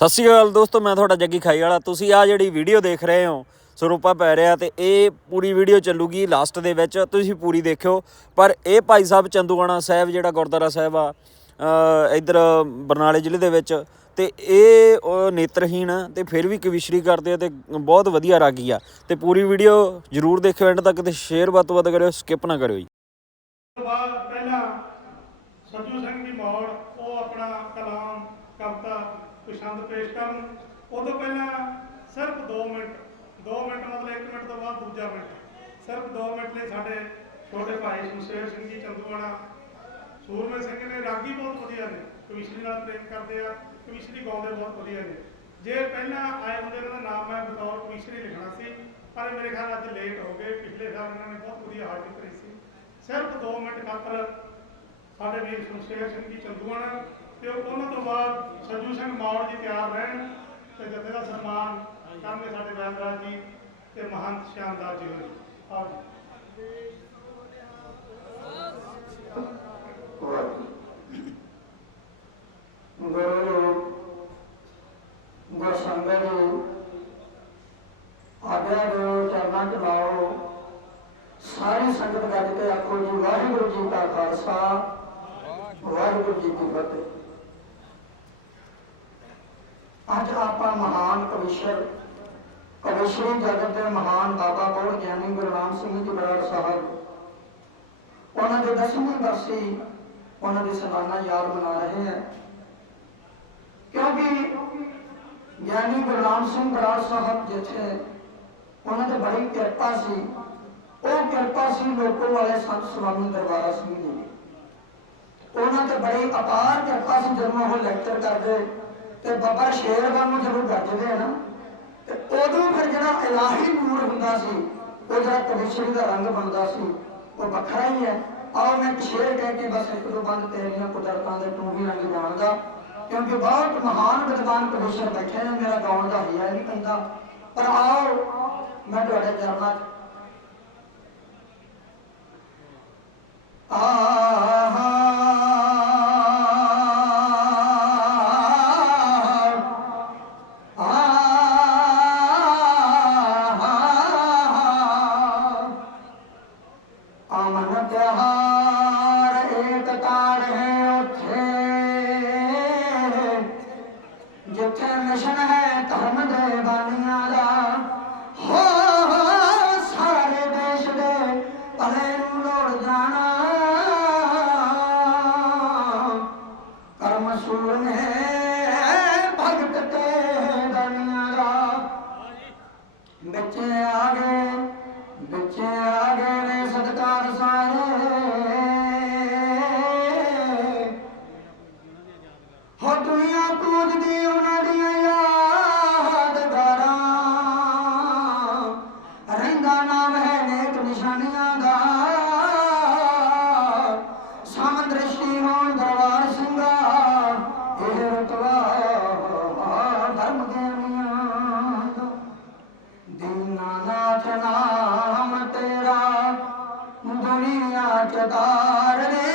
ਸਤਿ ਸ਼੍ਰੀ ਅਕਾਲ ਦੋਸਤੋ ਮੈਂ ਤੁਹਾਡਾ ਜੱਗੀ ਖਾਈ ਵਾਲਾ ਤੁਸੀਂ ਆ ਜਿਹੜੀ ਵੀਡੀਓ ਦੇਖ ਰਹੇ ਹੋ ਸਰੂਪਾ ਪੈ ਰਿਹਾ ਤੇ ਇਹ ਪੂਰੀ ਵੀਡੀਓ ਚੱਲੂਗੀ ਲਾਸਟ ਦੇ ਵਿੱਚ। ਤੁਸੀਂ ਪੂਰੀ ਦੇਖਿਓ। ਪਰ ਇਹ ਭਾਈ ਸਾਹਿਬ ਚੰਦੂਆਣਾ ਸਾਹਿਬ ਜਿਹੜਾ ਗੁਰਦੁਆਰਾ ਸਾਹਿਬ ਆ ਅ, ਇੱਧਰ ਬਰਨਾਲੇ ਜ਼ਿਲ੍ਹੇ ਦੇ ਵਿੱਚ ਤੇ ਇਹ ਨੇਤਰਹੀਣ ਆ ਤੇ ਫਿਰ ਵੀ ਕਵਿਸ਼ਰੀ ਕਰਦੇ ਆ ਤੇ ਬਹੁਤ ਵਧੀਆ ਰਾਗੀ ਆ। ਤੇ ਪੂਰੀ ਵੀਡੀਓ ਜਰੂਰ ਦੇਖਿਓ ਐਂਡ ਤੱਕ ਤੇ ਸ਼ੇਅਰ ਵੱਧ ਤੋਂ ਵੱਧ ਕਰਿਓ ਸਕਿਪ ਨਾ ਕਰਿਓ ਜੀ। ਪਹਿਲਾਂ ਸੱਜੂ ਸਿੰਘ ਦੀ ਮੌੜ ਉਹ ਆਪਣਾ ਕਲਾਮ ਕਵਿਤਾ ਪਸੰਦ ਪੇਸ਼ ਕਰਨ। ਉਹ ਤੋਂ ਪਹਿਲਾਂ ਸਿਰਫ 2 ਮਿੰਟ 2 ਮਿੰਟ ਮਤਲਬ 1 ਮਿੰਟ ਤੋਂ ਬਾਅਦ ਦੂਜਾ ਮਿੰਟ। ਸਿਰਫ 2 ਮਿੰਟ ਲਈ ਸਾਡੇ ਛੋਟੇ ਭਾਈ ਸ਼ਮਸ਼ੇਰ ਸਿੰਘ ਜੀ ਚੰਦੂਆਣਾ ਸੂਰਮੇ ਸਿੰਘ ਨੇ ਰਾਗੀ ਬਹੁਤ ਵਧੀਆ ਨੇ, ਕਵਿਸ਼ਰੀ ਨਾਲ ਪ੍ਰੇਮ ਕਰਦੇ ਆ, ਕਵਿਸ਼ਰੀ ਗਾਉਂਦੇ ਬਹੁਤ ਵਧੀਆ ਨੇ। ਜੇ ਪਹਿਲਾਂ ਆਏ ਹੁੰਦੇ ਇਹਨਾਂ ਦਾ ਨਾਮ ਮੈਂ ਬਤੌਰ ਕਵਿਸ਼ਰੀ ਲਿਖਣਾ ਸੀ, ਪਰ ਮੇਰੇ ਖਿਆਲ ਅੱਜ ਲੇਟ ਹੋ ਗਏ, ਪਿਛਲੇ ਸਾਲ ਇਹਨਾਂ ਨੇ ਬਹੁਤ ਵਧੀਆ ਹਾਜ਼ਰੀ ਕਰੀ ਸੀ। ਸਿਰਫ 2 ਮਿੰਟ ਖਾਤਰ ਸਾਡੇ ਵੀਰ ਸ਼ਮਸ਼ੇਰ ਸਿੰਘ ਜੀ ਚੰਦੂਆਣਾ ਤੇ ਉਹਨਾਂ ਤੋਂ ਬਾਅਦ ਸੱਜੂ ਸਿੰਘ ਮੌੜ ਜੀ ਤਿਆਰ ਰਹਿਣ ਤੇ ਜਥੇ ਦਾ ਸਨਮਾਨ ਕਰਨਗੇ ਸਾਡੇ ਵੈਦਰਾਜ ਜੀ ਤੇ ਮਹੰਤ ਸ਼ਾਨਦਾਰ ਜੀ ਹੋਣੀ। ਆਓ ਜੀ। ਗੁਰੂ ਗੁਰਸੰਗਤ ਆਗਿਆ ਦਿਓ ਚਰਨਾਂ ਚ ਲਾਓ ਸਾਰੀ ਸੰਗਤ ਗੱਜ ਕੇ ਆਖੋ ਜੀ ਵਾਹਿਗੁਰੂ ਜੀ ਕਾ ਖਾਲਸਾ, ਵਾਹਿਗੁਰੂ ਜੀ ਕੀ ਫਤਿਹ। ਅੱਜ ਆਪਾਂ ਮਹਾਨ ਕਵਿਸ਼ਰ, ਕਵਿਸ਼ਰੀ ਜਗਤ ਦੇ ਮਹਾਨ ਬਾਬਾ ਬੋੜ ਗਿਆਨੀ ਗੁਰਨਾਮ ਸਿੰਘ ਜੀ ਬਰਾੜ ਸਾਹਿਬ। ਉਹਨਾਂ ਦੇ ਦਸਵੀਂ ਬਰਸੀ ਉਹਨਾਂ ਦੀ ਸਾਲਾਨਾ ਯਾਦ ਮਨਾ ਰਹੇ ਹਾਂ। ਕਿਉਂਕਿ ਗਿਆਨੀ ਗੁਰਨਾਮ ਸਿੰਘ ਬਰਾੜ ਸਾਹਿਬ ਜਿੱਥੇ ਉਹਨਾਂ ਤੇ ਬੜੀ ਕਿਰਪਾ ਸੀ, ਉਹ ਕਿਰਪਾ ਸੀ ਲੋਕੋ ਵਾਲੇ ਸੰਤ ਸਵਾਮੀ ਦਰਬਾਰਾ ਸਿੰਘ ਜੀ ਉਹਨਾਂ ਤੇ ਬੜੀ ਅਪਾਰ ਕਿਰਪਾ ਸੀ ਜਦੋਂ ਉਹ ਲੈਕਚਰ ਕਰਦੇ ਤੇ ਬੱਬਰ ਸ਼ੇਰ ਵਾਂਗੂ ਜਦੋਂ ਗੱਜਦੇ ਆ ਨਾ, ਤੇ ਉਦੋਂ ਫਿਰ ਜਿਹੜਾ ਇਲਾਹੀ ਨੂਰ ਹੁੰਦਾ ਸੀ, ਉਹ ਜਿਹੜਾ ਕਵਿਸ਼ਰੀ ਦਾ ਰੰਗ ਬਣਦਾ ਸੀ, ਉਹ ਵੱਖਰਾ ਹੀ ਹੈ। ਆਓ ਮੈਂ ਸ਼ੇਰ ਕਹਿ ਕੇ ਬਸ ਇੱਕ ਦੋ ਬੰਦ ਤੇਰੀਆਂ ਕੁਦਰਤਾਂ ਦੇ ਤੂੰ ਵੀ ਰੰਗ ਜਾਣਦਾ, ਕਿਉਂਕਿ ਬਹੁਤ ਮਹਾਨ ਵਿਦਵਾਨ ਕਵਿਸ਼ਰ ਬੈਠੇ ਨੇ, ਮੇਰਾ ਗਾਉਣ ਦਾ ਹਿਆ ਨਹੀਂ ਪੈਂਦਾ। ਪਰ ਆਓ, ਮੈਂ ਤੁਹਾਡੇ ਚਰਨਾਂ 'ਚ। ਅਮਨ ਭਲੇ ਜਾਣਾ। ਕਰਮ ਸੂਰ ਨੇ ਭਗਤ ਤੇ ਦਾਨੀਆਂ ਦਾ। ਬੱਚੇ ਆ ਗਏ ਦੁਨੀਆ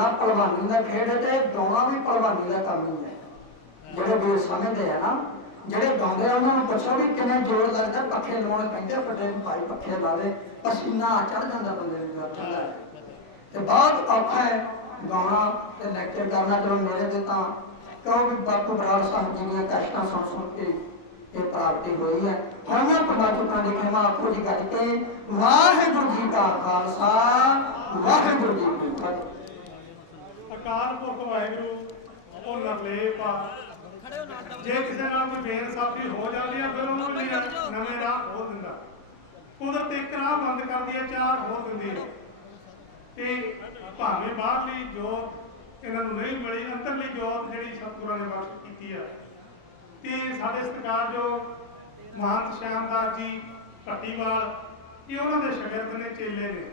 ਜਿਵੇਂ ਭੁੱਲਣਾ ਭਲਵਾਨੀ ਦਾ ਖੇਡ ਤੇ ਗਾਉਣਾ ਵੀ ਭਲਵਾਨੀ ਦਾ ਕੰਮ ਹੀ ਹੈ। ਜਿਹੜੇ ਵੀਰ ਸਮਝਦੇ ਆ ਨਾ ਜਿਹੜੇ ਗਾਉਂਦੇ ਆ ਉਹਨਾਂ ਨੂੰ ਪੁੱਛੋ ਵੀ ਕਿੰਨੇ ਜ਼ੋਰ ਲੱਗਦਾ ਪੱਖੇ ਲਾਉਣੇ ਪੈਂਦੇ ਆ, ਭਾਈ ਪੱਖੇ ਲਾ ਦੇ ਪਸੀਨਾ ਚੜ ਜਾਂਦਾ ਬੰਦੇ ਨੂੰ ਜਦ ਤੇ ਬਹੁਤ ਔਖਾ ਹੈ ਗਾਉਣਾ ਤੇ ਲੈਕਚਰ ਕਰਨਾ ਚਲੋ ਮੇਰੇ ਤੇ ਤਾਂ ਕਹੋ ਵੀ ਬਾਪੂ ਬਰਾੜ ਸਾਹਿਬ ਜੀ ਦੀਆਂ ਕਸ਼ਟਾਂ ਸੁਣ ਸੁਣ ਕੇ ਇਹ ਪ੍ਰਾਪਤੀ ਹੋਈ ਹੈ। ਹੁਣ ਮੈਂ ਪਰਮਾਤਮਾ ਦੀ ਖਿਮਾ ਆਖੋ ਜੀ ਗੱਜ ਵਾਹਿਗੁਰੂ ਜੀ ਕਾ ਖਾਲਸਾ ਵਾਹਿਗੁਰੂ ਜੀ ਕੀ ਫਤਿਹ। ਅਕਾਲ ਪੁਰਖ ਵਾਹਿਗੁਰੂ, ਉਹ ਨਰਲੇਪ ਆ। ਜੇ ਕਿਸੇ ਨਾਲ ਕੋਈ ਬੇਇਨਸਾਫੀ ਹੋ ਜਾਂਦੀ ਹੈ ਫਿਰ ਉਹਨੂੰ ਲਈ ਨਵੇਂ ਰਾਹ ਖੋਲ ਦਿੰਦਾ। ਕੁਦਰਤ ਇੱਕ ਰਾਹ ਬੰਦ ਕਰਦੀ ਹੈ ਚਾਰ ਖੋਲ ਦਿੰਦੀ ਹੈ ਤੇ ਭਾਵੇਂ ਬਾਹਰਲੀ ਜੋਤ ਇਹਨਾਂ ਨੂੰ ਨਹੀਂ ਮਿਲੀ, ਅੰਦਰਲੀ ਜੋਤ ਜਿਹੜੀ ਸਤਿਗੁਰਾਂ ਨੇ ਬਖਸ਼ ਕੀਤੀ ਆ। ਤੇ ਸਾਡੇ ਸਤਿਕਾਰਯੋਗ ਮਹੰਤ ਸ਼ਿਆਮਦਾਸ ਜੀ ਭੱਟੀਵਾਲ ਇਹ ਉਹਨਾਂ ਦੇ ਸ਼ਾਗਿਰਦ ਨੇ, ਚੇਲੇ ਨੇ।